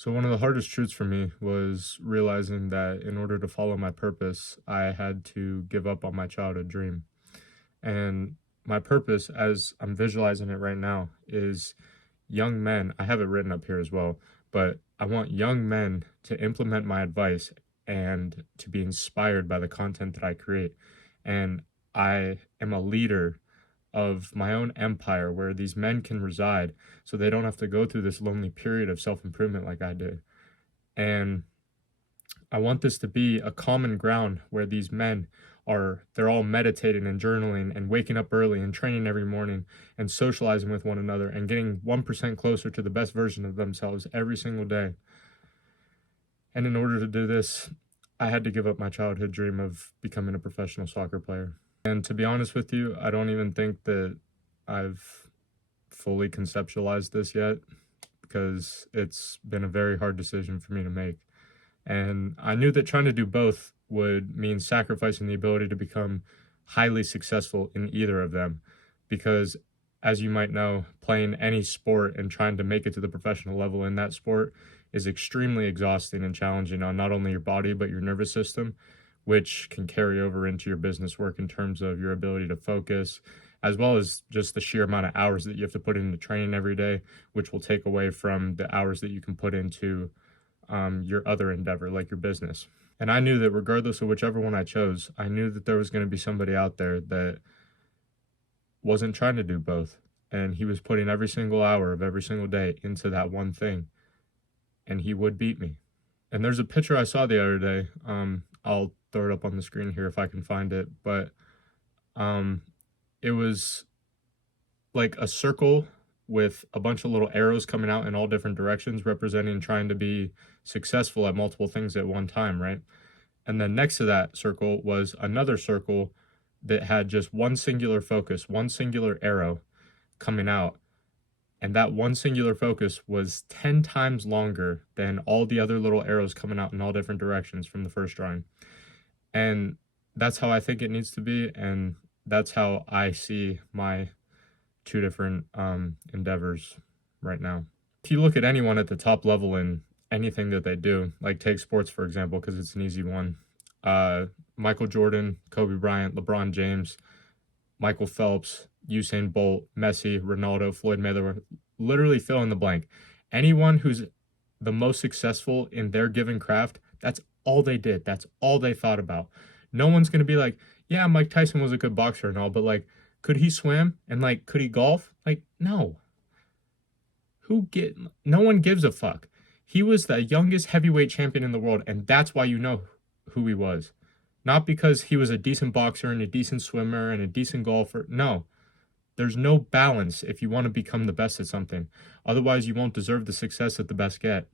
So one of the hardest truths for me was realizing that in order to follow my purpose, I had to give up on my childhood dream. And my purpose, as I'm visualizing it right now, is young men. I have it written up here as well, but I want young men to implement my advice and to be inspired by the content that I create. And I am a leader of my own empire where these men can reside so they don't have to go through this lonely period of self improvement like I did. And I want this to be a common ground where these men they're all meditating and journaling and waking up early and training every morning and socializing with one another and getting 1% closer to the best version of themselves every single day. And in order to do this, I had to give up my childhood dream of becoming a professional soccer player. And to be honest with you, I don't even think that I've fully conceptualized this yet because it's been a very hard decision for me to make. And I knew that trying to do both would mean sacrificing the ability to become highly successful in either of them. Because, as you might know, playing any sport and trying to make it to the professional level in that sport is extremely exhausting and challenging on not only your body, but your nervous system, which can carry over into your business work in terms of your ability to focus, as well as just the sheer amount of hours that you have to put into training every day, which will take away from the hours that you can put into your other endeavor, like your business. And I knew that regardless of whichever one I chose, I knew that there was going to be somebody out there that wasn't trying to do both. And he was putting every single hour of every single day into that one thing. And he would beat me. And there's a picture I saw the other day. I'll throw it up on the screen here if I can find it. But it was like a circle with a bunch of little arrows coming out in all different directions, representing trying to be successful at multiple things at one time, right? And then next to that circle was another circle that had just one singular focus, one singular arrow coming out. And that one singular focus was 10 times longer than all the other little arrows coming out in all different directions from the first drawing. And that's how I think it needs to be. And that's how I see my two different endeavors right now. If you look at anyone at the top level in anything that they do, like take sports, for example, because it's an easy one. Michael Jordan, Kobe Bryant, LeBron James, Michael Phelps, Usain Bolt, Messi, Ronaldo, Floyd Mayweather, literally fill in the blank. Anyone who's the most successful in their given craft, that's all they did. That's all they thought about. No one's going to be like, yeah, Mike Tyson was a good boxer and all, but like, could he swim? And like, could he golf? Like, no. No one gives a fuck. He was the youngest heavyweight champion in the world, and that's why you know who he was. Not because he was a decent boxer and a decent swimmer and a decent golfer. No. There's no balance if you want to become the best at something. Otherwise, you won't deserve the success that the best get.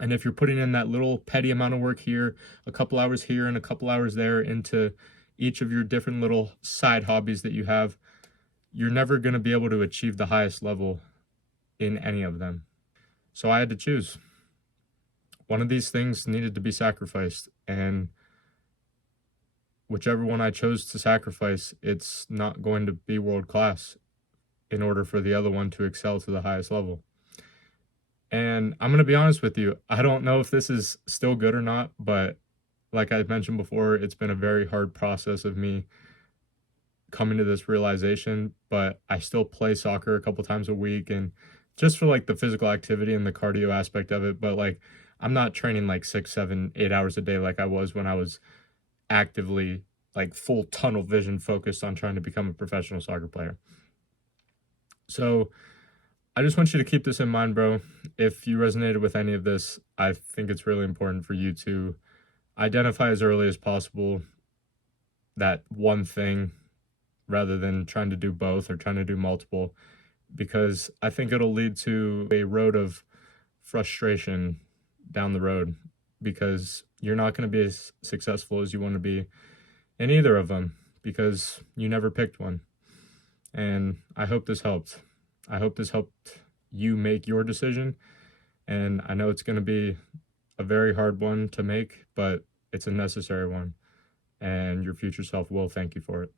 And if you're putting in that little petty amount of work here, a couple hours here and a couple hours there into each of your different little side hobbies that you have, you're never going to be able to achieve the highest level in any of them. So I had to choose. One of these things needed to be sacrificed, and whichever one I chose to sacrifice, it's not going to be world class in order for the other one to excel to the highest level. And I'm going to be honest with you, I don't know if this is still good or not, but like I mentioned before, it's been a very hard process of me coming to this realization, but I still play soccer a couple times a week, and just for like the physical activity and the cardio aspect of it. But like, I'm not training like 6, 7, 8 hours a day like I was when I was actively like full tunnel vision focused on trying to become a professional soccer player. So I just want you to keep this in mind, bro. If you resonated with any of this, I think it's really important for you to identify as early as possible that one thing rather than trying to do both or trying to do multiple, because I think it'll lead to a road of frustration down the road, because you're not going to be as successful as you want to be in either of them because you never picked one. And I hope this helped. I hope this helped you make your decision. And I know it's going to be a very hard one to make, but it's a necessary one. And your future self will thank you for it.